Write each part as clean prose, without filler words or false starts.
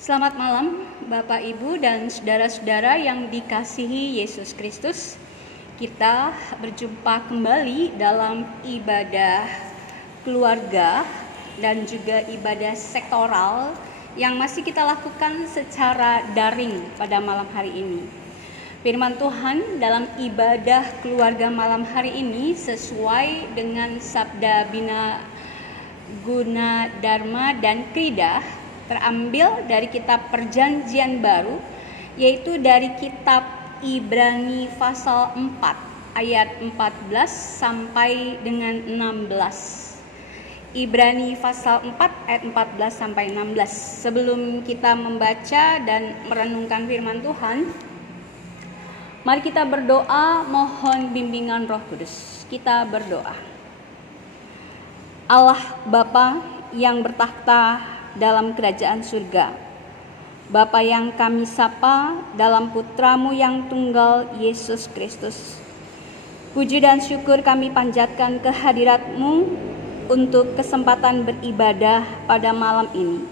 Selamat malam Bapak Ibu dan saudara-saudara yang dikasihi Yesus Kristus. Kita berjumpa kembali dalam ibadah keluarga dan juga ibadah sektoral yang masih kita lakukan secara daring pada malam hari ini. Firman Tuhan dalam ibadah keluarga malam hari ini sesuai dengan sabda Bina Guna Dharma dan Krida terambil dari kitab Perjanjian Baru, yaitu dari kitab Ibrani pasal 4 ayat 14 sampai dengan 16. Ibrani pasal 4 ayat 14 sampai 16. Sebelum kita membaca dan merenungkan firman Tuhan, mari kita berdoa mohon bimbingan Roh Kudus. Kita berdoa. Allah Bapa yang bertakhta dalam kerajaan surga, Bapa yang kami sapa dalam Putramu yang tunggal Yesus Kristus, puji dan syukur kami panjatkan kehadirat-Mu untuk kesempatan beribadah pada malam ini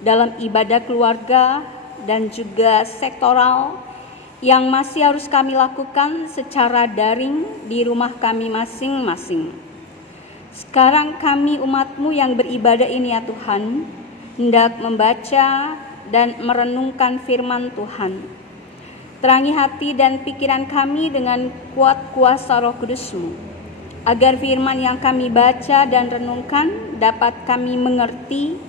dalam ibadah keluarga dan juga sektoral yang masih harus kami lakukan secara daring di rumah kami masing-masing. Sekarang kami umat-Mu yang beribadah ini ya Tuhan, hendak membaca dan merenungkan firman Tuhan. Terangi hati dan pikiran kami dengan kuat kuasa Roh Kudus-Mu, agar firman yang kami baca dan renungkan dapat kami mengerti,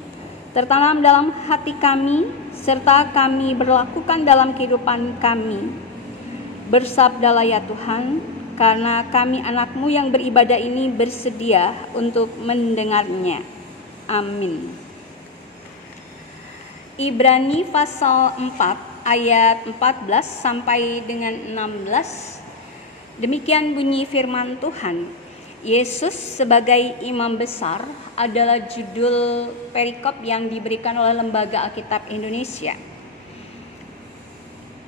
tertanam dalam hati kami, serta kami berlakukan dalam kehidupan kami. Bersabdalah ya Tuhan, karena kami anak-Mu yang beribadah ini bersedia untuk mendengarnya. Amin. Ibrani pasal 4 ayat 14 sampai dengan 16. Demikian bunyi firman Tuhan. Yesus sebagai imam besar adalah judul perikop yang diberikan oleh Lembaga Alkitab Indonesia.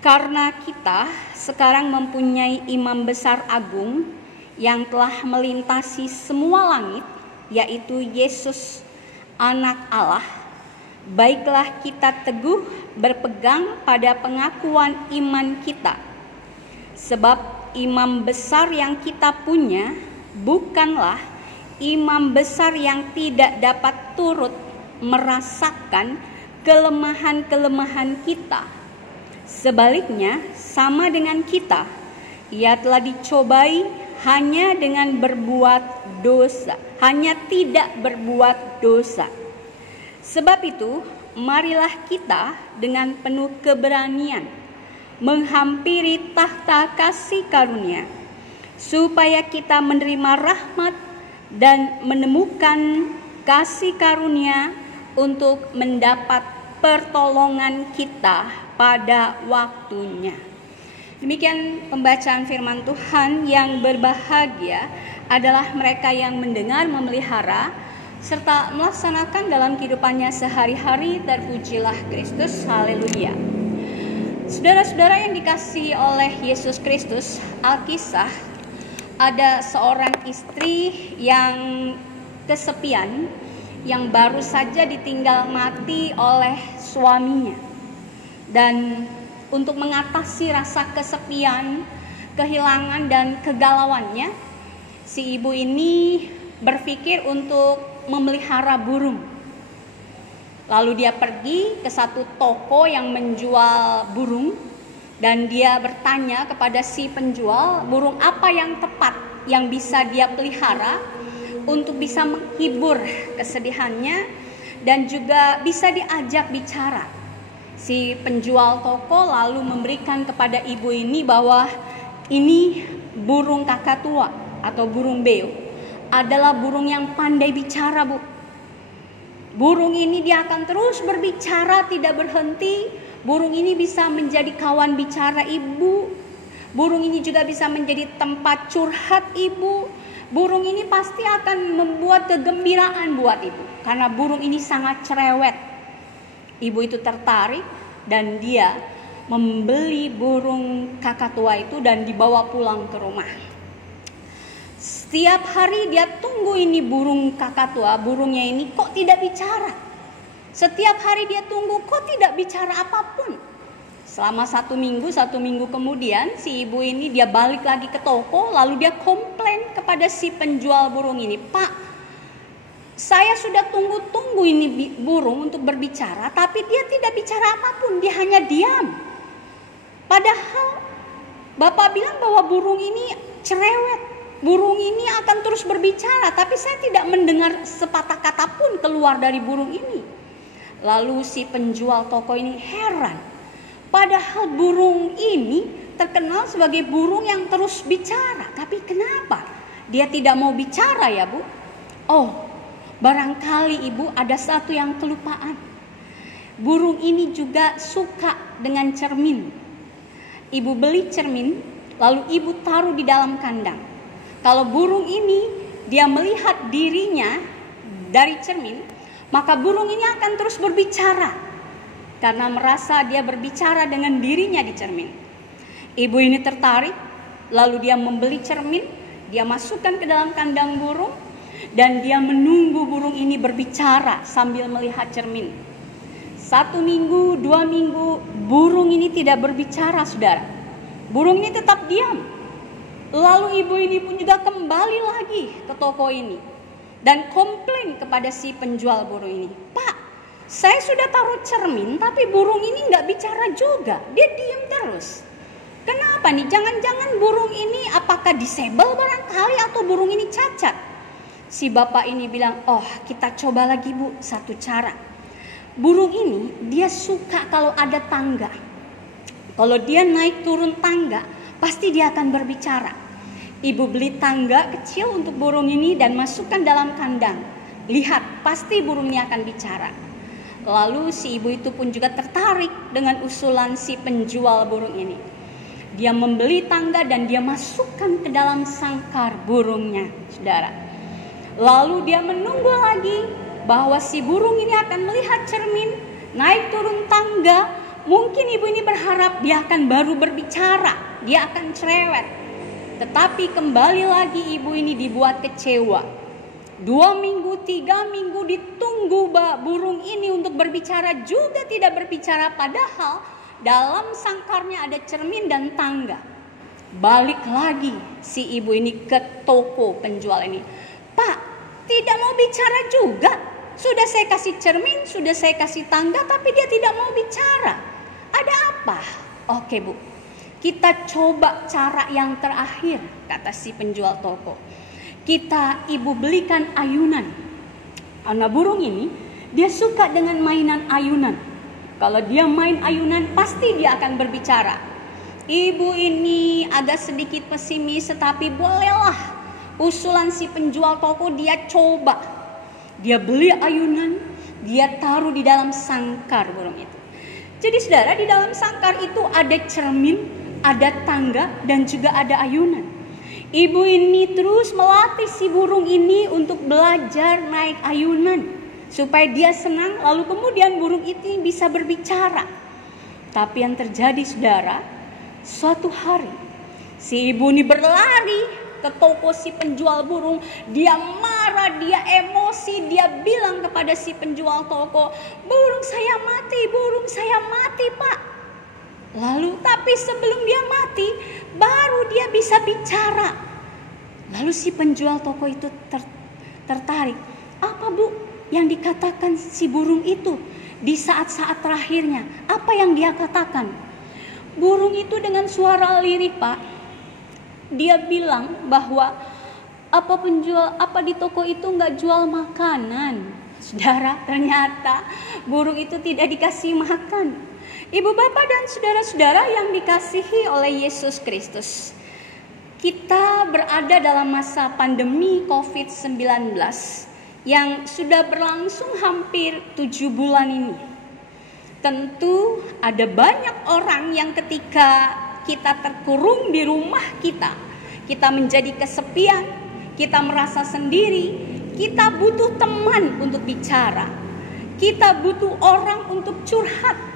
Karena kita sekarang mempunyai imam besar agung yang telah melintasi semua langit, yaitu Yesus, Anak Allah, baiklah kita teguh berpegang pada pengakuan iman kita. Sebab imam besar yang kita punya bukanlah imam besar yang tidak dapat turut merasakan kelemahan-kelemahan kita. Sebaliknya, sama dengan kita, ia telah dicobai hanya dengan berbuat dosa, hanya tidak berbuat dosa. Sebab itu, marilah kita dengan penuh keberanian menghampiri tahta kasih karunia, supaya kita menerima rahmat dan menemukan kasih karunia untuk mendapat pertolongan kita pada waktunya. Demikian pembacaan firman Tuhan. Yang berbahagia adalah mereka yang mendengar, memelihara, serta melaksanakan dalam kehidupannya sehari-hari. Terpujilah Kristus, haleluya. Saudara-saudara yang dikasihi oleh Yesus Kristus, Alkisah, ada seorang istri yang kesepian, yang baru saja ditinggal mati oleh suaminya. Dan untuk mengatasi rasa kesepian, kehilangan dan kegalauannya, si ibu ini berpikir untuk memelihara burung. Lalu dia pergi ke satu toko yang menjual burung, dan dia bertanya kepada si penjual, burung apa yang tepat yang bisa dia pelihara untuk bisa menghibur kesedihannya dan juga bisa diajak bicara. Si penjual toko lalu memberikan kepada ibu ini bahwa ini burung kakatua atau burung beo adalah burung yang pandai bicara, Bu. Burung ini dia akan terus berbicara tidak berhenti. Burung ini bisa menjadi kawan bicara ibu. Burung ini juga bisa menjadi tempat curhat ibu. Burung ini pasti akan membuat kegembiraan buat ibu, karena burung ini sangat cerewet. Ibu itu tertarik dan dia membeli burung kakatua itu dan dibawa pulang ke rumah. Setiap hari dia tunggu ini burung kakatua, burungnya ini kok tidak bicara. Setiap hari dia tunggu, kok tidak bicara apapun. Selama 1 minggu kemudian si ibu ini dia balik lagi ke toko, lalu dia komplain kepada si penjual burung ini, "Pak, saya sudah tunggu-tunggu ini burung untuk berbicara, tapi dia tidak bicara apapun, dia hanya diam. Padahal Bapak bilang bahwa burung ini cerewet, burung ini akan terus berbicara, tapi saya tidak mendengar sepatah kata pun keluar dari burung ini." Lalu si penjual toko ini heran. Padahal burung ini terkenal sebagai burung yang terus bicara. Tapi kenapa dia tidak mau bicara ya Bu? Oh, barangkali Ibu ada satu yang kelupaan. Burung ini juga suka dengan cermin. Ibu beli cermin, lalu Ibu taruh di dalam kandang. Kalau burung ini dia melihat dirinya dari cermin, maka burung ini akan terus berbicara karena merasa dia berbicara dengan dirinya di cermin. Ibu ini tertarik, lalu dia membeli cermin, dia masukkan ke dalam kandang burung, dan dia menunggu burung ini berbicara sambil melihat cermin. 1 minggu, 2 minggu, burung ini tidak berbicara, saudara. Burung ini tetap diam. Lalu ibu ini pun juga kembali lagi ke toko ini dan komplain kepada si penjual burung ini, "Pak, saya sudah taruh cermin tapi burung ini nggak bicara juga, dia diam terus. Kenapa nih? Jangan-jangan burung ini apakah disable barangkali atau burung ini cacat?" Si bapak ini bilang, "Oh, kita coba lagi Bu, satu cara. Burung ini dia suka kalau ada tangga. Kalau dia naik turun tangga, pasti dia akan berbicara. Ibu beli tangga kecil untuk burung ini dan masukkan dalam kandang. Lihat, pasti burungnya akan bicara." Lalu si ibu itu pun juga tertarik dengan usulan si penjual burung ini. Dia membeli tangga dan dia masukkan ke dalam sangkar burungnya, saudara. Lalu dia menunggu lagi bahwa si burung ini akan melihat cermin, naik turun tangga. Mungkin ibu ini berharap dia akan baru berbicara, dia akan cerewet. Tetapi kembali lagi ibu ini dibuat kecewa. 2 minggu, 3 minggu ditunggu burung ini untuk berbicara, juga tidak berbicara. Padahal dalam sangkarnya ada cermin dan tangga. Balik lagi si ibu ini ke toko penjual ini, "Pak, tidak mau bicara juga. Sudah saya kasih cermin, sudah saya kasih tangga, tapi dia tidak mau bicara. Ada apa?" "Oke Bu, kita coba cara yang terakhir," kata si penjual toko. Ibu belikan ayunan. Karena burung ini dia suka dengan mainan ayunan. Kalau dia main ayunan pasti dia akan berbicara. Ibu ini agak sedikit pesimis, tetapi bolehlah usulan si penjual toko, dia coba. Dia beli ayunan, dia taruh di dalam sangkar burung itu. Jadi saudara, di dalam sangkar itu ada cermin, ada tangga, dan juga ada ayunan. Ibu ini terus melatih si burung ini untuk belajar naik ayunan supaya dia senang, lalu kemudian burung itu bisa berbicara. Tapi yang terjadi saudara, suatu hari si ibu ini berlari ke toko si penjual burung. Dia marah, dia emosi, dia bilang kepada si penjual toko, burung saya mati Pak." Lalu tapi sebelum dia mati, baru dia bisa bicara. Lalu si penjual toko itu tertarik. "Apa Bu yang dikatakan si burung itu di saat-saat terakhirnya? Apa yang dia katakan?" Burung itu dengan suara lirih Pak, dia bilang bahwa apa di toko itu nggak jual makanan. Saudara, ternyata burung itu tidak dikasih makan. Ibu bapak dan saudara-saudara yang dikasihi oleh Yesus Kristus, kita berada dalam masa pandemi COVID-19 yang sudah berlangsung hampir 7 bulan ini. Tentu ada banyak orang yang ketika kita terkurung di rumah kita menjadi kesepian, kita merasa sendiri, kita butuh teman untuk bicara, kita butuh orang untuk curhat.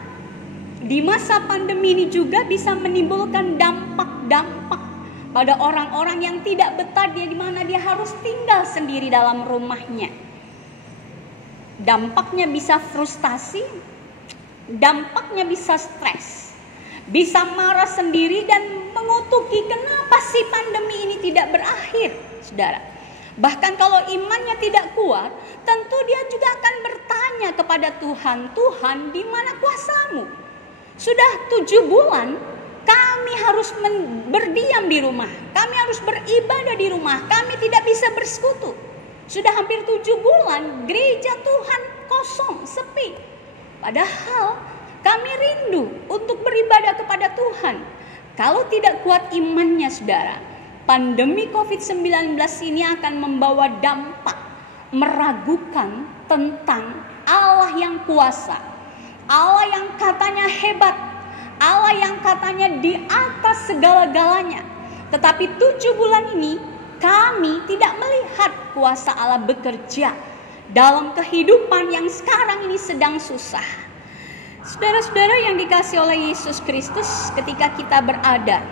Di masa pandemi ini juga bisa menimbulkan dampak-dampak pada orang-orang yang tidak betah, di mana dia harus tinggal sendiri dalam rumahnya. Dampaknya bisa frustasi, dampaknya bisa stres, bisa marah sendiri dan mengutuki kenapa sih pandemi ini tidak berakhir, saudara. Bahkan kalau imannya tidak kuat, tentu dia juga akan bertanya kepada Tuhan, Tuhan di mana kuasa-Mu? Sudah 7 bulan kami harus berdiam di rumah, kami harus beribadah di rumah, kami tidak bisa bersekutu. Sudah hampir 7 bulan gereja Tuhan kosong, sepi. Padahal kami rindu untuk beribadah kepada Tuhan. Kalau tidak kuat imannya, saudara, pandemi COVID-19 ini akan membawa dampak meragukan tentang Allah yang kuasa, Allah yang katanya hebat, Allah yang katanya di atas segala-galanya. Tetapi 7 bulan ini kami tidak melihat kuasa Allah bekerja dalam kehidupan yang sekarang ini sedang susah. Saudara-saudara yang dikasihi oleh Yesus Kristus, ketika kita berada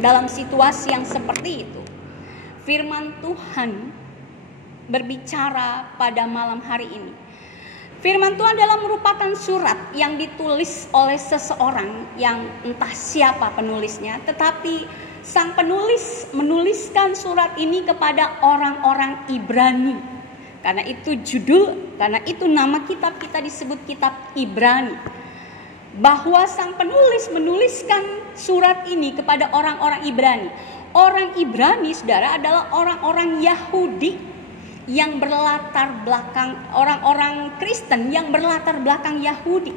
dalam situasi yang seperti itu, firman Tuhan berbicara pada malam hari ini. Firman Tuhan adalah merupakan surat yang ditulis oleh seseorang yang entah siapa penulisnya, tetapi sang penulis menuliskan surat ini kepada orang-orang Ibrani. Karena itu karena itu nama kitab kita disebut kitab Ibrani. Bahwa sang penulis menuliskan surat ini kepada orang-orang Ibrani. Orang Ibrani, saudara, adalah orang-orang Yahudi yang berlatar belakang, orang-orang Kristen yang berlatar belakang Yahudi.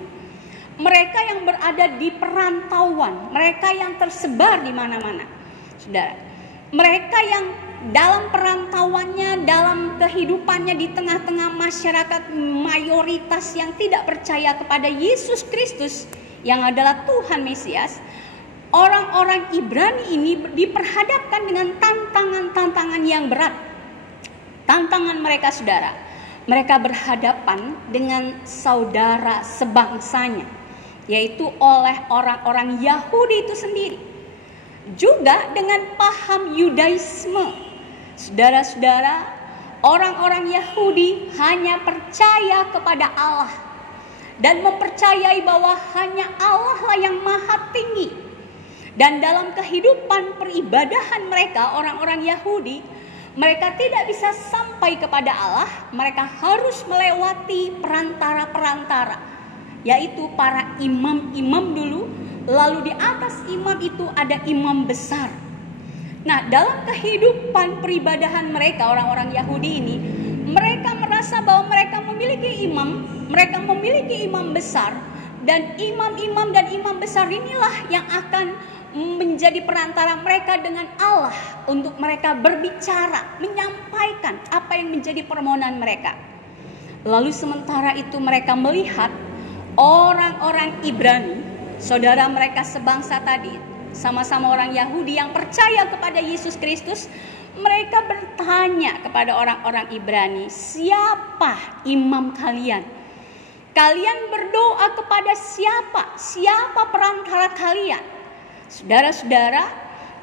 Mereka yang berada di perantauan, mereka yang tersebar di mana-mana, saudara. Mereka yang dalam perantauannya, dalam kehidupannya di tengah-tengah masyarakat mayoritas yang tidak percaya kepada Yesus Kristus yang adalah Tuhan Mesias. Orang-orang Ibrani ini diperhadapkan dengan tantangan-tantangan yang berat. Tantangan mereka, saudara, mereka berhadapan dengan saudara sebangsanya, yaitu oleh orang-orang Yahudi itu sendiri. Juga dengan paham Yudaisme. Saudara-saudara, orang-orang Yahudi hanya percaya kepada Allah dan mempercayai bahwa hanya Allah lah yang maha tinggi. Dan dalam kehidupan peribadahan mereka, orang-orang Yahudi, mereka tidak bisa sampai kepada Allah, mereka harus melewati perantara-perantara, yaitu para imam-imam dulu, lalu di atas imam itu ada imam besar. Nah, dalam kehidupan peribadahan mereka, orang-orang Yahudi ini, mereka merasa bahwa mereka memiliki imam besar, dan imam-imam dan imam besar inilah yang akan menjadi perantara mereka dengan Allah untuk mereka berbicara, menyampaikan apa yang menjadi permohonan mereka. Lalu sementara itu mereka melihat orang-orang Ibrani, saudara mereka sebangsa tadi, sama-sama orang Yahudi yang percaya kepada Yesus Kristus. Mereka bertanya kepada orang-orang Ibrani, siapa imam kalian? Kalian berdoa kepada siapa? Siapa perantara kalian? Saudara-saudara,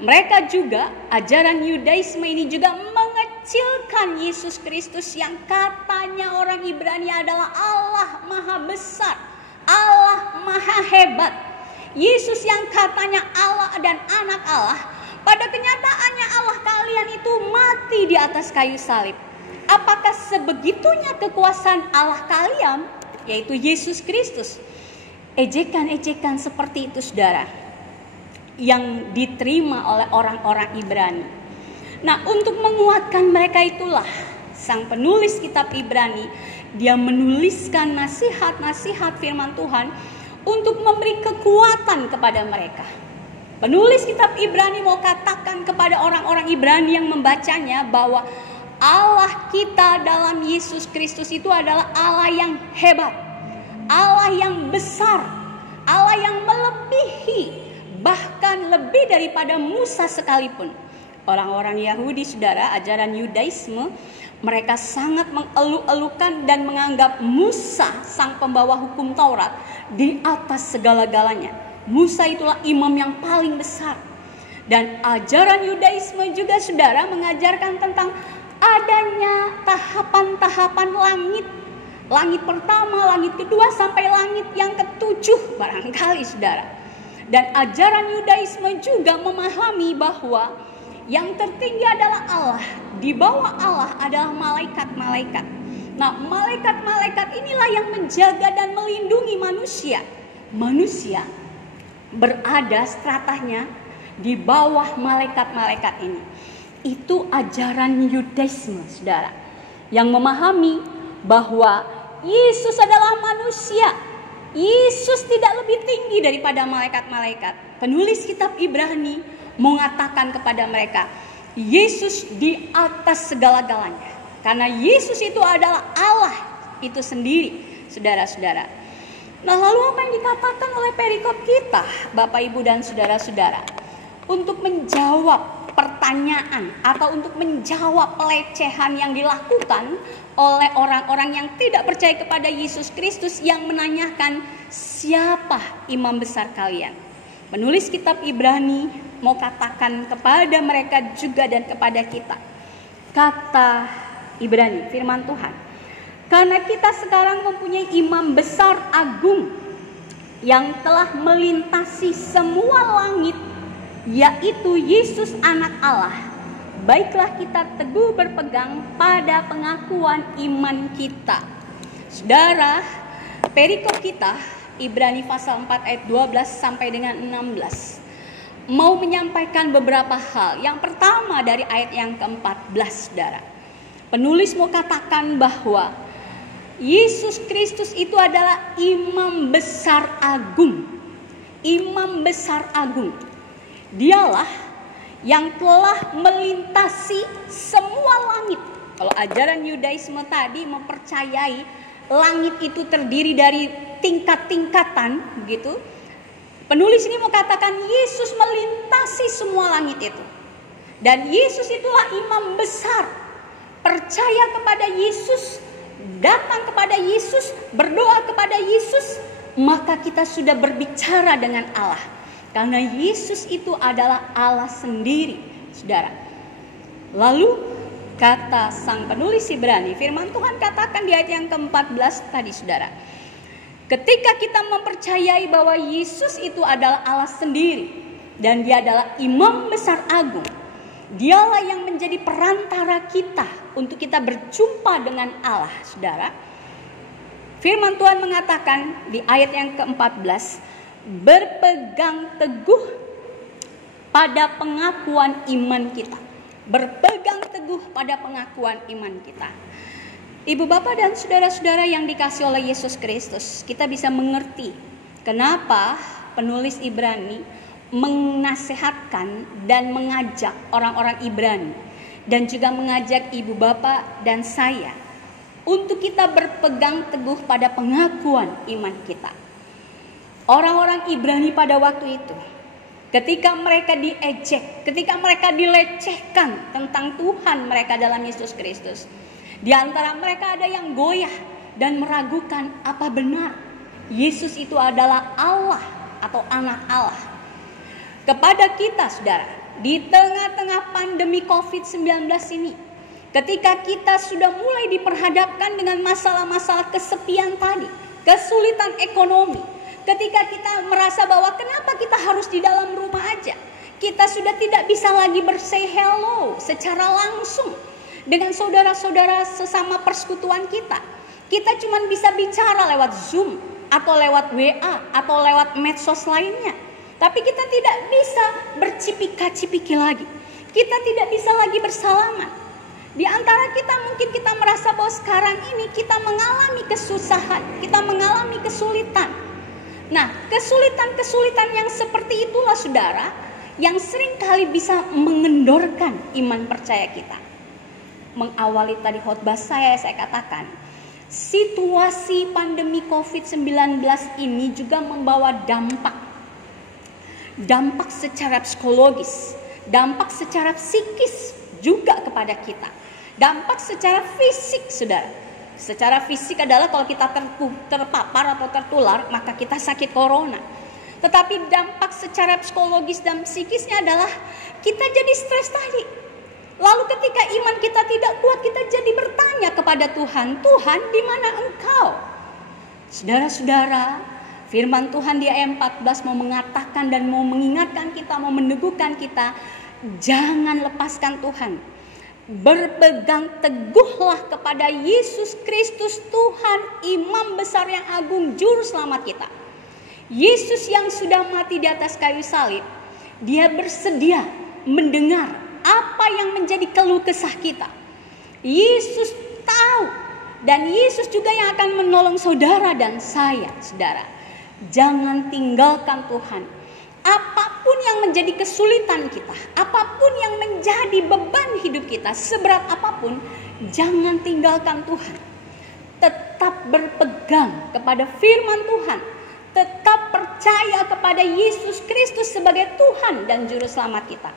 mereka juga, ajaran Yudaisme ini juga mengecilkan Yesus Kristus yang katanya orang Ibrani adalah Allah maha besar, Allah maha hebat. Yesus yang katanya Allah dan anak Allah, pada kenyataannya Allah kalian itu mati di atas kayu salib. Apakah sebegitunya kekuasaan Allah kalian, yaitu Yesus Kristus? Ejekan-ejekan seperti itu, saudara, yang diterima oleh orang-orang Ibrani. Nah, untuk menguatkan mereka itulah sang penulis kitab Ibrani, dia menuliskan nasihat-nasihat firman Tuhan untuk memberi kekuatan kepada mereka. Penulis kitab Ibrani mau katakan kepada orang-orang Ibrani yang membacanya bahwa Allah kita dalam Yesus Kristus itu adalah Allah yang hebat, Allah yang besar, Allah yang melebihi, bahkan lebih daripada Musa sekalipun. Orang-orang Yahudi, saudara, ajaran Yudaisme, mereka sangat mengeluh-elukan dan menganggap Musa, sang pembawa hukum Taurat, di atas segala-galanya. Musa itulah imam yang paling besar. Dan ajaran Yudaisme juga, saudara, mengajarkan tentang adanya tahapan-tahapan langit, Langit pertama, langit kedua, sampai langit yang ketujuh barangkali saudara. Dan ajaran Yudaisme juga memahami bahwa yang tertinggi adalah Allah, di bawah Allah adalah malaikat-malaikat. Nah, malaikat-malaikat inilah yang menjaga dan melindungi manusia. Manusia berada stratanya di bawah malaikat-malaikat ini. Itu ajaran Yudaisme, saudara, yang memahami bahwa Yesus adalah manusia. Yesus tidak lebih tinggi daripada malaikat-malaikat. Penulis kitab Ibrani mengatakan kepada mereka, Yesus di atas segala-galanya. Karena Yesus itu adalah Allah itu sendiri, saudara-saudara. Nah, lalu apa yang dikatakan oleh perikop kita, Bapak, Ibu, dan saudara-saudara? Untuk menjawab pertanyaan atau untuk menjawab pelecehan yang dilakukan oleh orang-orang yang tidak percaya kepada Yesus Kristus, yang menanyakan, siapa imam besar kalian? Penulis kitab Ibrani mau katakan kepada mereka juga dan kepada kita. Kata Ibrani, firman Tuhan, karena kita sekarang mempunyai imam besar agung yang telah melintasi semua langit, yaitu Yesus anak Allah, baiklah kita teguh berpegang pada pengakuan iman kita. Saudara, perikop kita Ibrani pasal 4 ayat 12 sampai dengan 16 mau menyampaikan beberapa hal. Yang pertama dari ayat yang ke-14, saudara, penulis mau katakan bahwa Yesus Kristus itu adalah imam besar agung. Imam besar agung. Dialah yang telah melintasi semua langit. Kalau ajaran Yudaisme tadi mempercayai langit itu terdiri dari tingkat-tingkatan, begitu. Penulis ini mau katakan Yesus melintasi semua langit itu. Dan Yesus itulah imam besar. Percaya kepada Yesus, datang kepada Yesus, berdoa kepada Yesus, maka kita sudah berbicara dengan Allah. Karena Yesus itu adalah Allah sendiri, saudara. Lalu kata sang penulis Ibrani, firman Tuhan katakan di ayat yang ke-14 tadi, saudara, ketika kita mempercayai bahwa Yesus itu adalah Allah sendiri dan dia adalah imam besar agung, dialah yang menjadi perantara kita untuk kita berjumpa dengan Allah, saudara. Firman Tuhan mengatakan di ayat yang ke-14, berpegang teguh pada pengakuan iman kita. Berpegang teguh pada pengakuan iman kita. Ibu, bapak, dan saudara-saudara yang dikasihi oleh Yesus Kristus, kita bisa mengerti kenapa penulis Ibrani menasehatkan dan mengajak orang-orang Ibrani, dan juga mengajak ibu, bapak, dan saya untuk kita berpegang teguh pada pengakuan iman kita. Orang-orang Ibrani pada waktu itu, ketika mereka diejek, ketika mereka dilecehkan tentang Tuhan mereka dalam Yesus Kristus, di antara mereka ada yang goyah dan meragukan apa benar Yesus itu adalah Allah atau anak Allah. Kepada kita, saudara, di tengah-tengah pandemi COVID-19 ini, ketika kita sudah mulai diperhadapkan dengan masalah-masalah kesepian tadi, kesulitan ekonomi, ketika kita merasa bahwa kenapa kita harus di dalam rumah aja, kita sudah tidak bisa lagi bersay hello secara langsung dengan saudara-saudara sesama persekutuan kita. Kita cuma bisa bicara lewat Zoom atau lewat WA atau lewat medsos lainnya. Tapi kita tidak bisa bercipika-cipiki lagi. Kita tidak bisa lagi bersalaman. Di antara kita mungkin kita merasa bahwa sekarang ini kita mengalami kesusahan, kita mengalami kesulitan. Nah, kesulitan-kesulitan yang seperti itulah, saudara, yang seringkali bisa mengendorkan iman percaya kita. Mengawali tadi khotbah saya katakan, situasi pandemi COVID-19 ini juga membawa dampak secara psikologis, dampak secara psikis juga kepada kita, dampak secara fisik, saudara. Secara fisik adalah kalau kita terpapar atau tertular, maka kita sakit corona. Tetapi dampak secara psikologis dan psikisnya adalah kita jadi stres tadi. Lalu ketika iman kita tidak kuat, kita jadi bertanya kepada Tuhan, Tuhan, di mana Engkau? Saudara-saudara, firman Tuhan di ayat 14 mau mengatakan dan mau mengingatkan kita, mau meneguhkan kita, jangan lepaskan Tuhan. Berpegang teguhlah kepada Yesus Kristus Tuhan, imam besar yang agung, juru selamat kita. Yesus yang sudah mati di atas kayu salib, dia bersedia mendengar apa yang menjadi keluh kesah kita. Yesus tahu, dan Yesus juga yang akan menolong saudara dan saya. Saudara, jangan tinggalkan Tuhan. Apapun yang menjadi kesulitan kita, apapun yang menjadi beban hidup kita, seberat apapun, jangan tinggalkan Tuhan. Tetap berpegang kepada firman Tuhan. Tetap percaya kepada Yesus Kristus sebagai Tuhan dan Juru Selamat kita,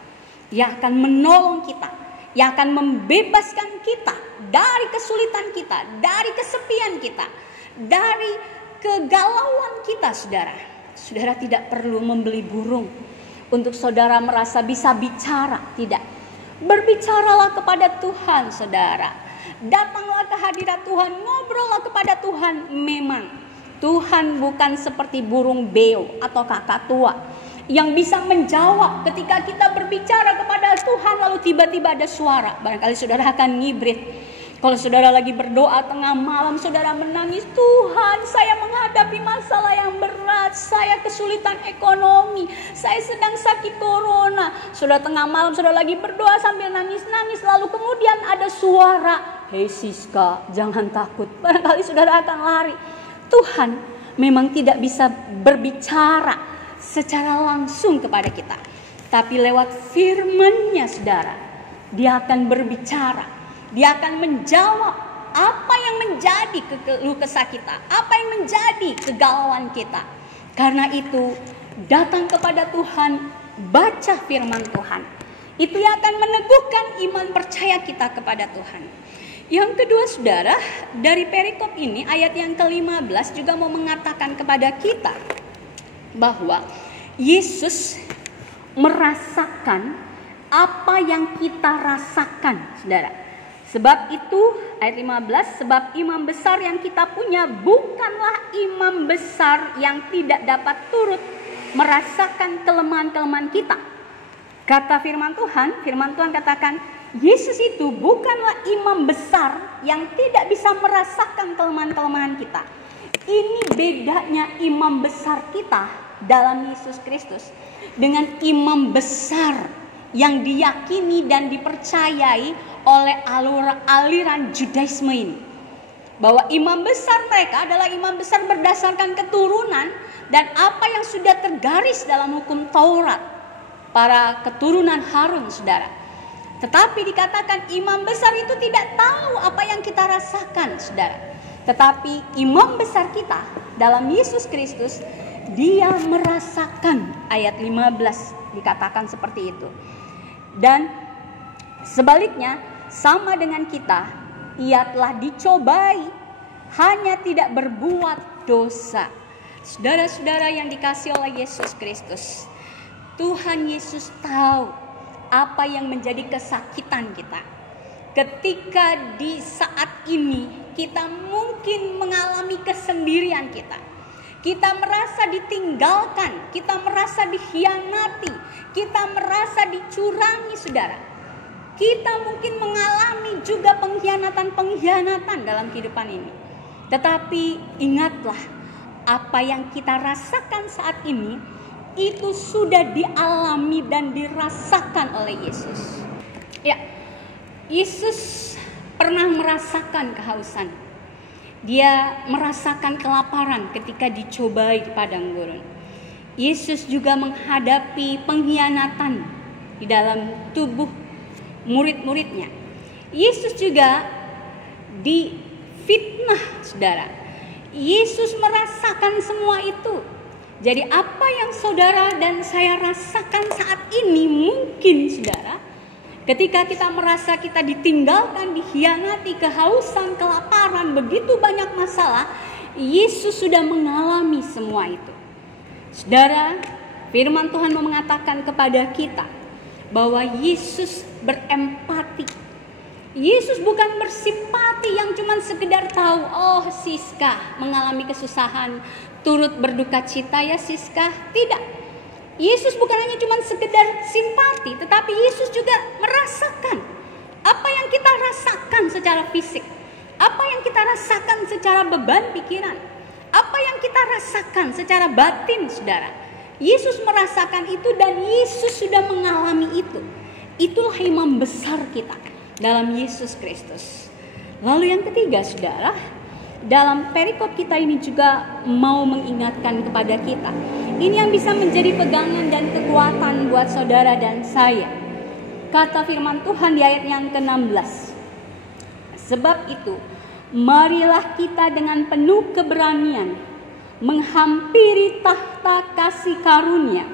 yang akan menolong kita, yang akan membebaskan kita dari kesulitan kita, dari kesepian kita, dari kegalauan kita. Saudara tidak perlu membeli burung untuk saudara merasa bisa bicara. Tidak. Berbicaralah kepada Tuhan, saudara. Datanglah ke hadirat Tuhan, ngobrollah kepada Tuhan. Memang Tuhan bukan seperti burung beo atau kakatua yang bisa menjawab ketika kita berbicara kepada Tuhan, lalu tiba-tiba ada suara. Barangkali saudara akan ngibrit. Kalau saudara lagi berdoa tengah malam, saudara menangis, Tuhan, saya menghadapi masalah yang berat, saya kesulitan ekonomi, saya sedang sakit corona. Saudara tengah malam, saudara lagi berdoa sambil nangis-nangis, lalu kemudian ada suara, hei Siska, jangan takut. Barangkali saudara akan lari. Tuhan memang tidak bisa berbicara secara langsung kepada kita, tapi lewat firman-Nya, saudara, Dia akan berbicara. Dia akan menjawab apa yang menjadi keluh kesah kita, apa yang menjadi kegalauan kita. Karena itu, datang kepada Tuhan, baca firman Tuhan. Itu yang akan meneguhkan iman percaya kita kepada Tuhan. Yang kedua, saudara, dari perikop ini ayat yang ke-15 juga mau mengatakan kepada kita bahwa Yesus merasakan apa yang kita rasakan, saudara. Sebab itu ayat 15, sebab imam besar yang kita punya bukanlah imam besar yang tidak dapat turut merasakan kelemahan-kelemahan kita. Kata firman Tuhan katakan, Yesus itu bukanlah imam besar yang tidak bisa merasakan kelemahan-kelemahan kita. Ini bedanya imam besar kita dalam Yesus Kristus dengan imam besar yang diyakini dan dipercayai oleh aliran Judaisme ini. Bahwa imam besar mereka adalah imam besar berdasarkan keturunan dan apa yang sudah tergaris dalam hukum Taurat, para keturunan Harun, saudara. Tetapi dikatakan imam besar itu tidak tahu apa yang kita rasakan, saudara. Tetapi imam besar kita dalam Yesus Kristus, dia merasakan. Ayat 15 dikatakan seperti itu. Dan sebaliknya, sama dengan kita, ia telah dicobai, hanya tidak berbuat dosa. Saudara-saudara yang dikasihi oleh Yesus Kristus, Tuhan Yesus tahu apa yang menjadi kesakitan kita. Ketika di saat ini kita mungkin mengalami kesendirian kita. Kita merasa ditinggalkan, kita merasa dikhianati, kita merasa dicurangi, saudara. Kita mungkin mengalami juga pengkhianatan-pengkhianatan dalam kehidupan ini. Tetapi ingatlah, apa yang kita rasakan saat ini itu sudah dialami dan dirasakan oleh Yesus. Ya, Yesus pernah merasakan kehausan. Dia merasakan kelaparan ketika dicobai di padang gurun. Yesus juga menghadapi pengkhianatan di dalam tubuh murid-muridnya. Yesus juga difitnah, saudara. Yesus merasakan semua itu. Jadi apa yang saudara dan saya rasakan saat ini mungkin, saudara, ketika kita merasa kita ditinggalkan, dikhianati, kehausan, kelaparan, begitu banyak masalah, Yesus sudah mengalami semua itu. Saudara, firman Tuhan mengatakan kepada kita bahwa Yesus berempati. Yesus bukan bersimpati yang cuma sekedar tahu, oh Siska mengalami kesusahan, turut berduka cita ya Siska. Tidak. Yesus bukan hanya cuma sekedar simpati, tetapi Yesus juga merasakan apa yang kita rasakan secara fisik, apa yang kita rasakan secara beban pikiran, apa yang kita rasakan secara batin, saudara. Yesus merasakan itu dan Yesus sudah mengalami itu. Itulah imam besar kita dalam Yesus Kristus. Lalu yang ketiga, saudara, dalam perikop kita ini juga mau mengingatkan kepada kita. Ini yang bisa menjadi pegangan dan kekuatan buat saudara dan saya. Kata firman Tuhan di ayat yang ke-16. Sebab itu, marilah kita dengan penuh keberanian menghampiri tahta kasih karunia,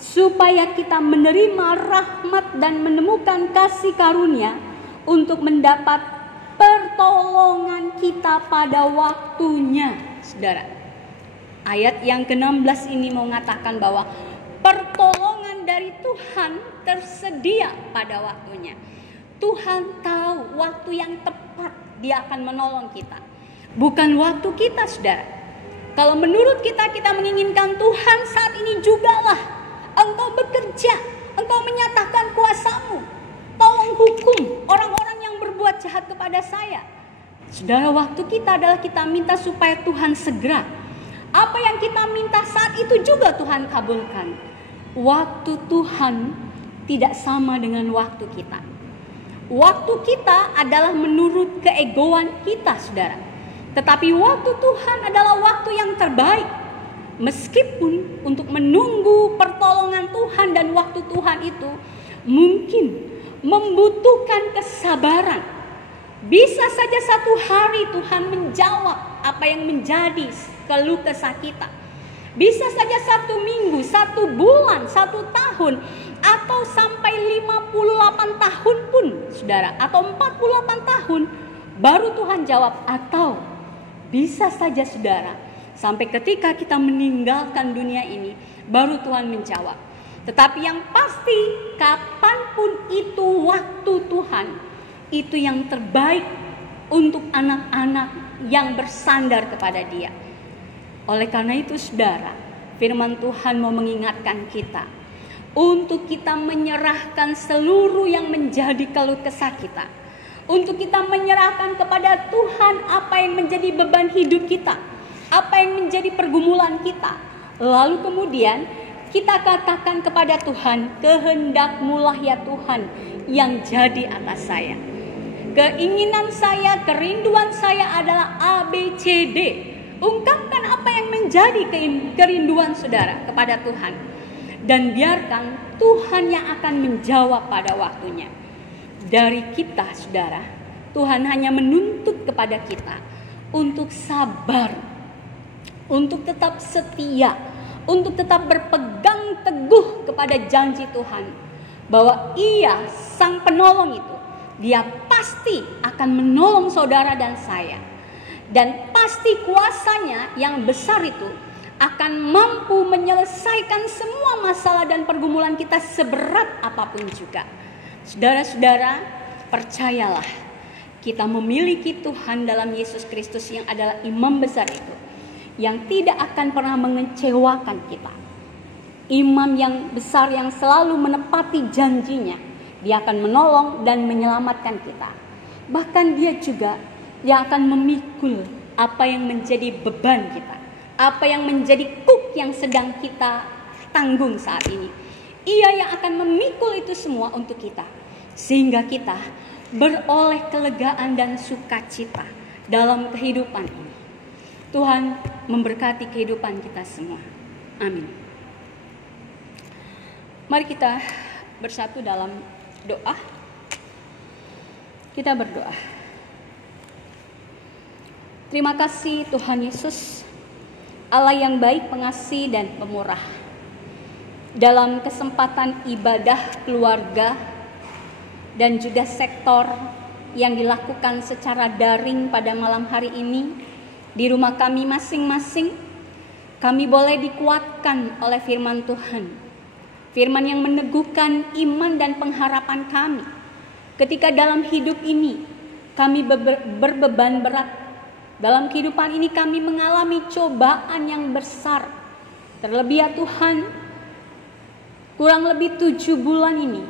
supaya kita menerima rahmat dan menemukan kasih karunia untuk mendapat pertolongan kita pada waktunya. Saudara, ayat yang ke-16 ini mau mengatakan bahwa pertolongan dari Tuhan tersedia pada waktunya. Tuhan tahu waktu yang tepat Dia akan menolong kita, bukan waktu kita, saudara. Kalau menurut kita menginginkan Tuhan saat ini jugalah Engkau bekerja, Engkau menyatakan kuasa-Mu, tolong hukum orang-orang yang berbuat jahat kepada saya. Saudara, waktu kita adalah kita minta supaya Tuhan segera. Apa yang kita minta saat itu juga Tuhan kabulkan. Waktu Tuhan tidak sama dengan waktu kita. Waktu kita adalah menurut keegoan kita, saudara. Tetapi waktu Tuhan adalah waktu yang terbaik. Meskipun untuk menunggu pertolongan Tuhan dan waktu Tuhan itu mungkin membutuhkan kesabaran. Bisa saja satu hari Tuhan menjawab apa yang menjadi keluh kesah kita. Bisa saja 1 minggu, 1 bulan, 1 tahun, atau sampai 58 tahun pun, saudara, atau 48 tahun baru Tuhan jawab. Atau bisa saja, saudara, sampai ketika kita meninggalkan dunia ini baru Tuhan menjawab. Tetapi yang pasti, kapanpun itu waktu Tuhan, itu yang terbaik untuk anak-anak yang bersandar kepada Dia. Oleh karena itu, saudara, firman Tuhan mau mengingatkan kita untuk kita menyerahkan seluruh yang menjadi keluh kesah kita, untuk kita menyerahkan kepada Tuhan apa yang menjadi beban hidup kita, apa yang menjadi pergumulan kita. Lalu kemudian kita katakan kepada Tuhan, kehendak-Mu lah ya Tuhan yang jadi atas saya. Keinginan saya, kerinduan saya adalah ABCD. Ungkapkan apa yang menjadi kerinduan saudara kepada Tuhan. Dan biarkan Tuhan yang akan menjawab pada waktunya. Dari kita, saudara, Tuhan hanya menuntut kepada kita untuk sabar, untuk tetap setia, untuk tetap berpegang teguh kepada janji Tuhan, bahwa Ia, Sang Penolong itu, Dia pasti akan menolong saudara dan saya. Dan pasti kuasanya yang besar itu akan mampu menyelesaikan semua masalah dan pergumulan kita seberat apapun juga. Saudara-saudara, percayalah, kita memiliki Tuhan dalam Yesus Kristus yang adalah imam besar itu, yang tidak akan pernah mengecewakan kita. Imam yang besar yang selalu menepati janjinya. Dia akan menolong dan menyelamatkan kita. Bahkan Dia juga yang akan memikul apa yang menjadi beban kita, apa yang menjadi kuk yang sedang kita tanggung saat ini. Ia yang akan memikul itu semua untuk kita, sehingga kita beroleh kelegaan dan sukacita dalam kehidupan ini. Tuhan memberkati kehidupan kita semua. Amin. Mari kita bersatu dalam doa. Kita berdoa. Terima kasih Tuhan Yesus, Allah yang baik, pengasih dan pemurah. Dalam kesempatan ibadah keluarga dan juga sektor yang dilakukan secara daring pada malam hari ini di rumah kami masing-masing, kami boleh dikuatkan oleh firman Tuhan. Firman yang meneguhkan iman dan pengharapan kami. Ketika dalam hidup ini kami berbeban berat, dalam kehidupan ini kami mengalami cobaan yang besar. Terlebih ya Tuhan, kurang lebih 7 bulan ini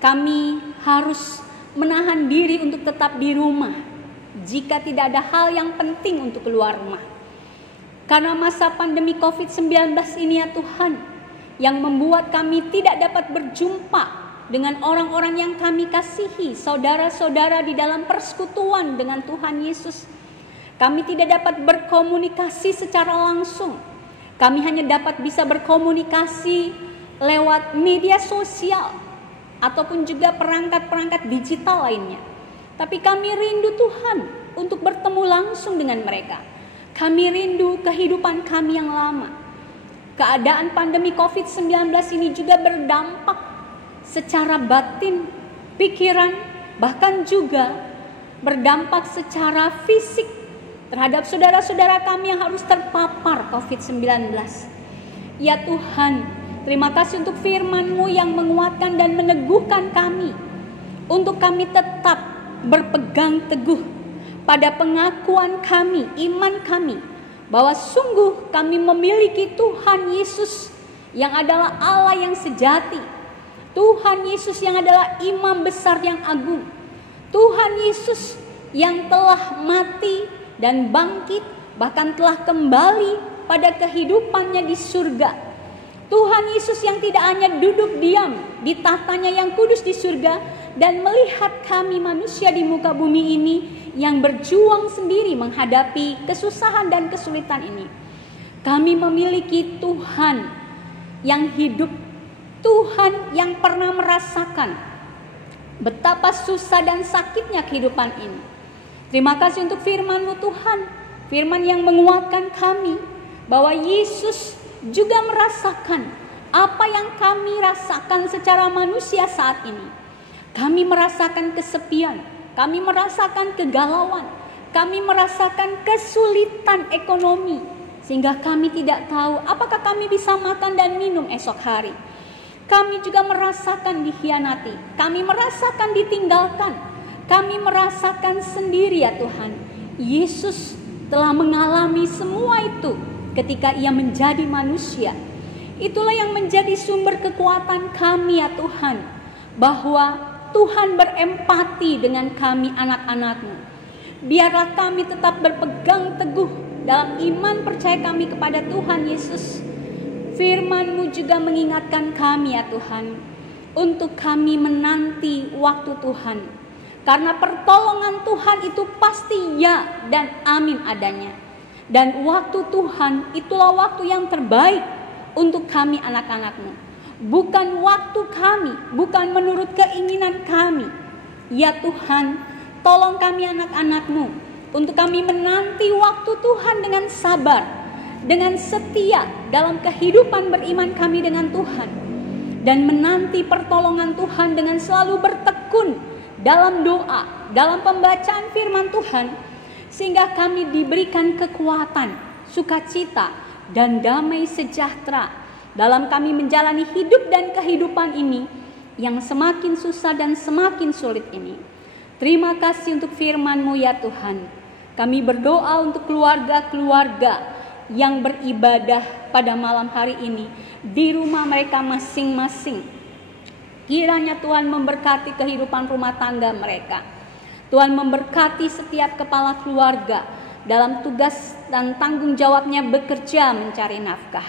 kami harus menahan diri untuk tetap di rumah jika tidak ada hal yang penting untuk keluar rumah. Karena masa pandemi COVID-19 ini ya Tuhan, yang membuat kami tidak dapat berjumpa dengan orang-orang yang kami kasihi, saudara-saudara di dalam persekutuan dengan Tuhan Yesus. Kami tidak dapat berkomunikasi secara langsung. Kami hanya dapat bisa berkomunikasi lewat media sosial ataupun juga perangkat-perangkat digital lainnya. Tapi kami rindu Tuhan untuk bertemu langsung dengan mereka. Kami rindu kehidupan kami yang lama. Keadaan pandemi COVID-19 ini juga berdampak secara batin, pikiran, bahkan juga berdampak secara fisik terhadap saudara-saudara kami yang harus terpapar COVID-19. Ya Tuhan, terima kasih untuk firman-Mu yang menguatkan dan meneguhkan kami, untuk kami tetap berpegang teguh pada pengakuan kami, iman kami, bahwa sungguh kami memiliki Tuhan Yesus yang adalah Allah yang sejati, Tuhan Yesus yang adalah imam besar yang agung, Tuhan Yesus yang telah mati dan bangkit, bahkan telah kembali pada kehidupannya di surga. Tuhan Yesus yang tidak hanya duduk diam di tahtanya yang kudus di surga dan melihat kami manusia di muka bumi ini yang berjuang sendiri menghadapi kesusahan dan kesulitan ini. Kami memiliki Tuhan yang hidup, Tuhan yang pernah merasakan betapa susah dan sakitnya kehidupan ini. Terima kasih untuk firman-Mu Tuhan, firman yang menguatkan kami bahwa Yesus juga merasakan apa yang kami rasakan secara manusia saat ini. Kami merasakan kesepian, kami merasakan kegalauan, kami merasakan kesulitan ekonomi, sehingga kami tidak tahu apakah kami bisa makan dan minum esok hari. Kami juga merasakan dikhianati, kami merasakan ditinggalkan, kami merasakan sendiri ya Tuhan. Yesus telah mengalami semua itu ketika Ia menjadi manusia. Itulah yang menjadi sumber kekuatan kami ya Tuhan, bahwa Tuhan berempati dengan kami anak-anak-Mu. Biarlah kami tetap berpegang teguh dalam iman percaya kami kepada Tuhan Yesus. Firman-Mu juga mengingatkan kami ya Tuhan, untuk kami menanti waktu Tuhan. Karena pertolongan Tuhan itu pasti ya dan amin adanya. Dan waktu Tuhan itulah waktu yang terbaik untuk kami anak-anak-Mu. Bukan waktu kami, bukan menurut keinginan kami. Ya Tuhan, tolong kami anak-anak-Mu untuk kami menanti waktu Tuhan dengan sabar, dengan setia dalam kehidupan beriman kami dengan Tuhan. Dan menanti pertolongan Tuhan dengan selalu bertekun dalam doa, dalam pembacaan firman Tuhan, sehingga kami diberikan kekuatan, sukacita, dan damai sejahtera dalam kami menjalani hidup dan kehidupan ini yang semakin susah dan semakin sulit ini. Terima kasih untuk firman-Mu ya Tuhan. Kami berdoa untuk keluarga-keluarga yang beribadah pada malam hari ini di rumah mereka masing-masing. Kiranya Tuhan memberkati kehidupan rumah tangga mereka. Tuhan memberkati setiap kepala keluarga dalam tugas dan tanggung jawabnya bekerja mencari nafkah.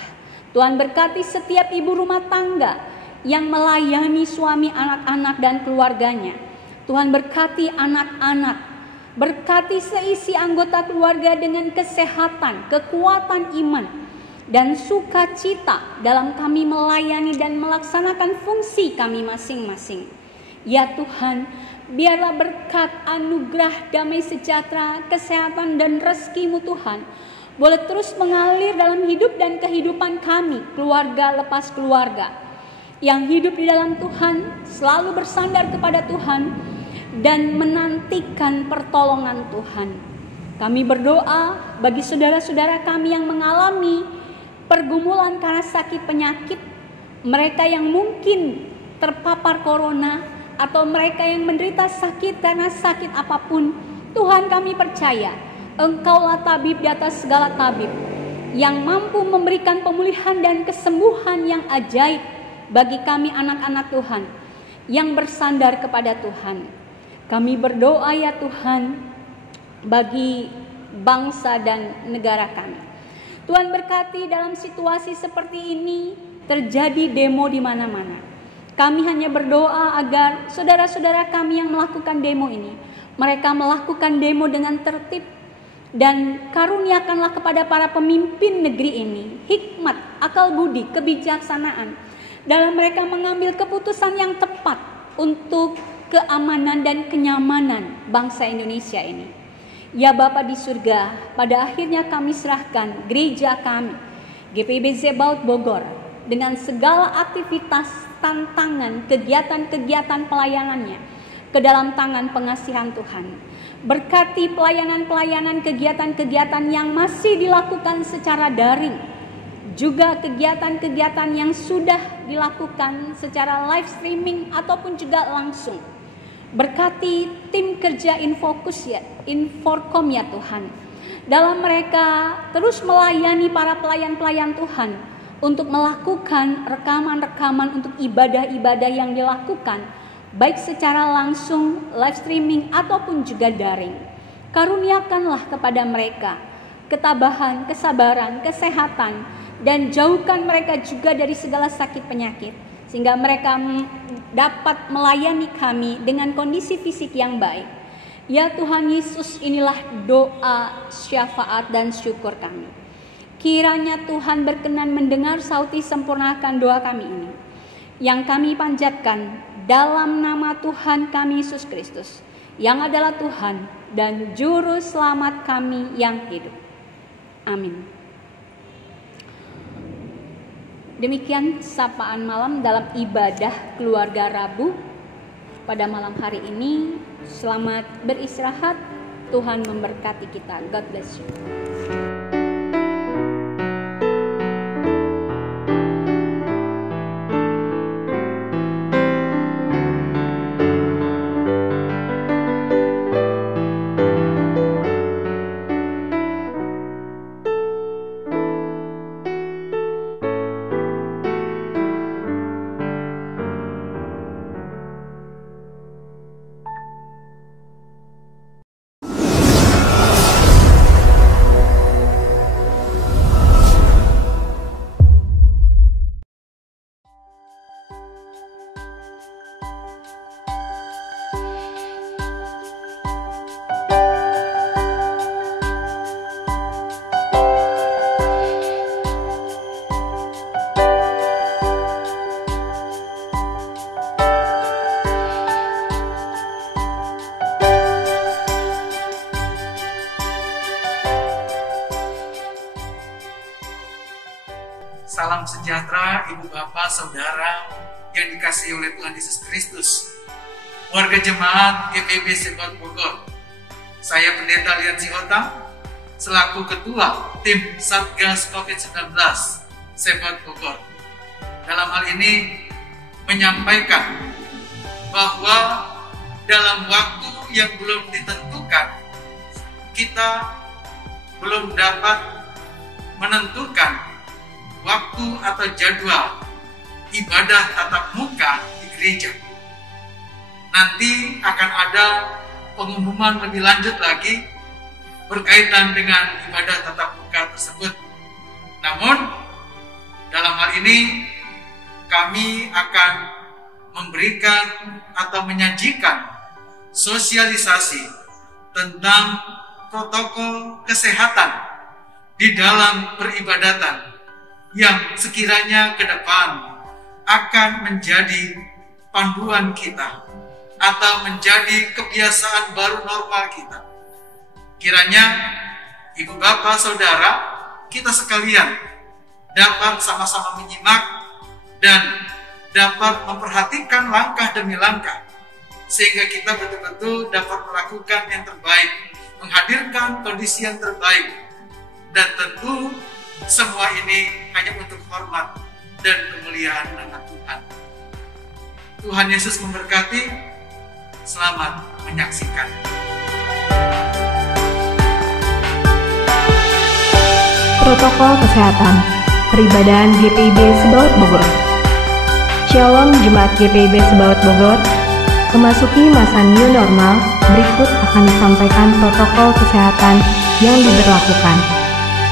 Tuhan berkati setiap ibu rumah tangga yang melayani suami, anak-anak, dan keluarganya. Tuhan berkati anak-anak, berkati seisi anggota keluarga dengan kesehatan, kekuatan iman, dan sukacita dalam kami melayani dan melaksanakan fungsi kami masing-masing. Ya Tuhan, biarlah berkat, anugerah, damai sejahtera, kesehatan, dan rezeki-Mu Tuhan boleh terus mengalir dalam hidup dan kehidupan kami, keluarga lepas keluarga, yang hidup di dalam Tuhan, selalu bersandar kepada Tuhan, dan menantikan pertolongan Tuhan. Kami berdoa bagi saudara-saudara kami yang mengalami pergumulan karena sakit penyakit, mereka yang mungkin terpapar corona, atau mereka yang menderita sakit karena sakit apapun, Tuhan kami percaya Engkaulah tabib di atas segala tabib, yang mampu memberikan pemulihan dan kesembuhan yang ajaib bagi kami anak-anak Tuhan yang bersandar kepada Tuhan. Kami berdoa ya Tuhan bagi bangsa dan negara kami. Tuhan berkati dalam situasi seperti ini terjadi demo di mana-mana. Kami hanya berdoa agar saudara-saudara kami yang melakukan demo ini, mereka melakukan demo dengan tertib, dan karuniakanlah kepada para pemimpin negeri ini hikmat, akal budi, kebijaksanaan dalam mereka mengambil keputusan yang tepat untuk keamanan dan kenyamanan bangsa Indonesia ini. Ya Bapa di surga, pada akhirnya kami serahkan gereja kami, GPIB Zebaut Bogor, dengan segala aktivitas, tantangan, kegiatan-kegiatan pelayanannya ke dalam tangan pengasihan Tuhan. Berkati pelayanan-pelayanan, kegiatan-kegiatan yang masih dilakukan secara daring, juga kegiatan-kegiatan yang sudah dilakukan secara live streaming ataupun juga langsung. Berkati tim kerja Inforkom ya Tuhan, dalam mereka terus melayani para pelayan-pelayan Tuhan untuk melakukan rekaman-rekaman untuk ibadah-ibadah yang dilakukan, baik secara langsung, live streaming ataupun juga daring. Karuniakanlah kepada mereka ketabahan, kesabaran, kesehatan, dan jauhkan mereka juga dari segala sakit penyakit, sehingga mereka dapat melayani kami dengan kondisi fisik yang baik. Ya Tuhan Yesus, inilah doa, syafaat, dan syukur kami. Kiranya Tuhan berkenan mendengar sauti sempurnakan doa kami ini, yang kami panjatkan dalam nama Tuhan kami Yesus Kristus, yang adalah Tuhan dan Juru Selamat kami yang hidup. Amin. Demikian sapaan malam dalam ibadah keluarga Rabu pada malam hari ini. Selamat beristirahat. Tuhan memberkati kita. God bless you. Salam sejahtera Ibu Bapak Saudara yang dikasihi oleh Tuhan Yesus Kristus. Warga jemaat GPIB Zebaut Bogor. Saya Pendeta Lian Sihotang selaku Ketua Tim Satgas COVID-19 Zebaut Bogor. Dalam hal ini menyampaikan bahwa dalam waktu yang belum ditentukan, kita belum dapat menentukan waktu atau jadwal ibadah tatap muka di gereja. Nanti akan ada pengumuman lebih lanjut lagi berkaitan dengan ibadah tatap muka tersebut. Namun, dalam hal ini kami akan memberikan atau menyajikan sosialisasi tentang protokol kesehatan di dalam peribadatan yang sekiranya ke depan akan menjadi panduan kita atau menjadi kebiasaan baru normal kita. Kiranya Ibu Bapak Saudara, kita sekalian dapat sama-sama menyimak dan dapat memperhatikan langkah demi langkah, sehingga kita betul-betul dapat melakukan yang terbaik, menghadirkan kondisi yang terbaik, dan tentu semua ini hanya untuk hormat dan kemuliaan nama Tuhan. Tuhan Yesus memberkati. Selamat menyaksikan. Protokol Kesehatan Peribadahan GPIB Sebaut Bogor. Shalom Jemaat GPIB Sebaut Bogor. Memasuki masa new normal, berikut akan disampaikan protokol kesehatan yang diberlakukan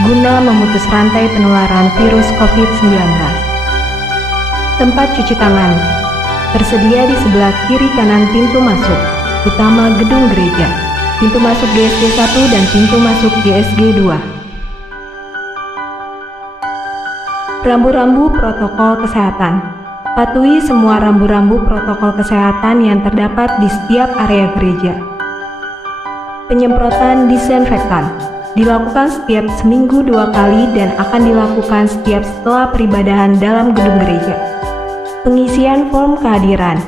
guna memutus rantai penularan virus COVID-19. Tempat cuci tangan tersedia di sebelah kiri kanan pintu masuk utama gedung gereja, pintu masuk GSG 1 dan pintu masuk GSG 2. Rambu-rambu protokol kesehatan. Patuhi semua rambu-rambu protokol kesehatan yang terdapat di setiap area gereja. Penyemprotan disinfektan dilakukan setiap seminggu 2 kali dan akan dilakukan setiap setelah peribadahan dalam gedung gereja. Pengisian form kehadiran.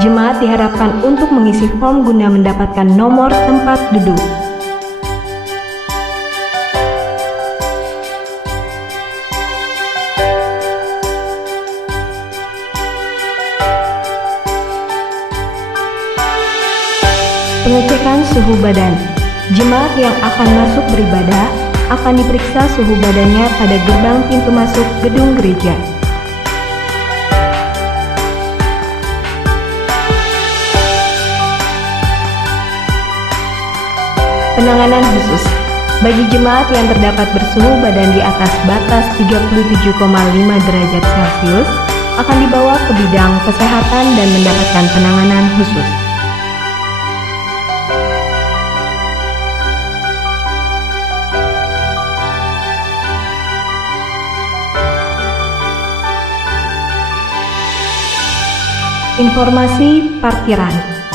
Jemaat diharapkan untuk mengisi form guna mendapatkan nomor tempat duduk. Pengecekan suhu badan. Jemaat yang akan masuk beribadah akan diperiksa suhu badannya pada gerbang pintu masuk gedung gereja. Penanganan khusus. Bagi jemaat yang terdapat bersuhu badan di atas batas 37,5 derajat Celcius akan dibawa ke bidang kesehatan dan mendapatkan penanganan khusus. Informasi parkiran.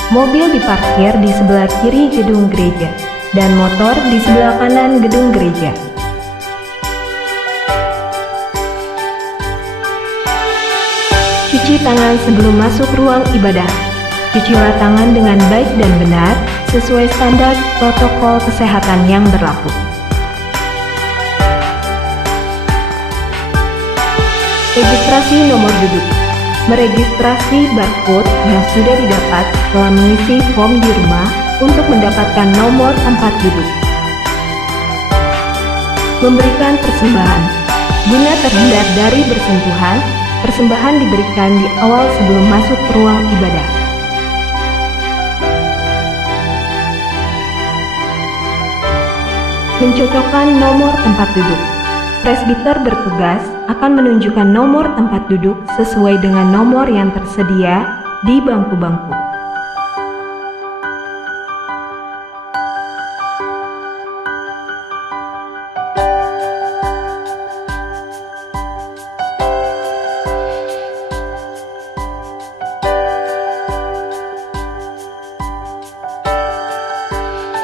Mobil diparkir di sebelah kiri gedung gereja dan motor di sebelah kanan gedung gereja. Cuci tangan sebelum masuk ruang ibadah. Cucilah tangan dengan baik dan benar sesuai standar protokol kesehatan yang berlaku. Registrasi nomor duduk. Meregistrasi barcode yang sudah didapat setelah mengisi form di rumah untuk mendapatkan nomor tempat duduk. Memberikan persembahan. Guna terhindar dari bersentuhan, persembahan diberikan di awal sebelum masuk ke ruang ibadah. Mencocokkan nomor tempat duduk. Presbiter bertugas akan menunjukkan nomor tempat duduk sesuai dengan nomor yang tersedia di bangku-bangku.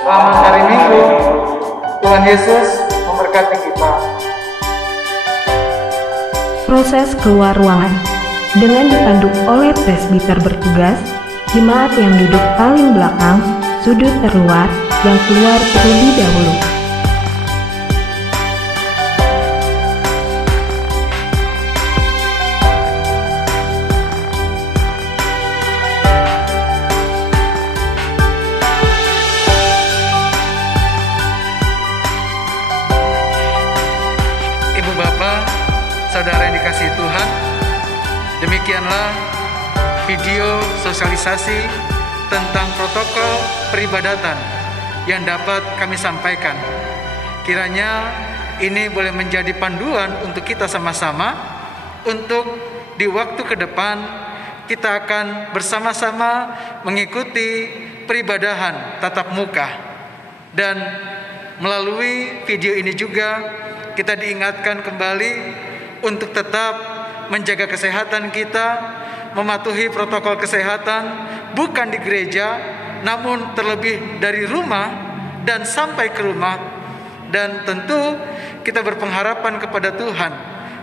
Selamat hari Minggu. Tuhan Yesus memberkati kita. Proses keluar ruangan. Dengan dipandu oleh presbiter bertugas, jemaat yang duduk paling belakang, sudut terluar, yang keluar terlebih dahulu. Ibu Bapak, saudara yang dikasihi Tuhan, demikianlah video sosialisasi tentang protokol peribadatan yang dapat kami sampaikan. Kiranya ini boleh menjadi panduan untuk kita sama-sama untuk di waktu ke depan kita akan bersama-sama mengikuti peribadahan tatap muka. Dan melalui video ini juga kita diingatkan kembali untuk tetap menjaga kesehatan kita, mematuhi protokol kesehatan, bukan di gereja, namun terlebih dari rumah dan sampai ke rumah. Dan tentu kita berpengharapan kepada Tuhan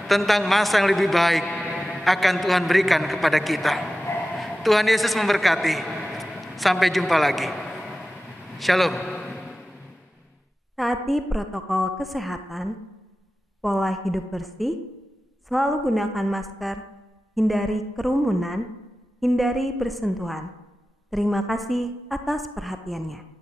tentang masa yang lebih baik akan Tuhan berikan kepada kita. Tuhan Yesus memberkati. Sampai jumpa lagi. Shalom. Taati protokol kesehatan, pola hidup bersih, Selalu gunakan masker, hindari kerumunan, hindari bersentuhan. Terima kasih atas perhatiannya.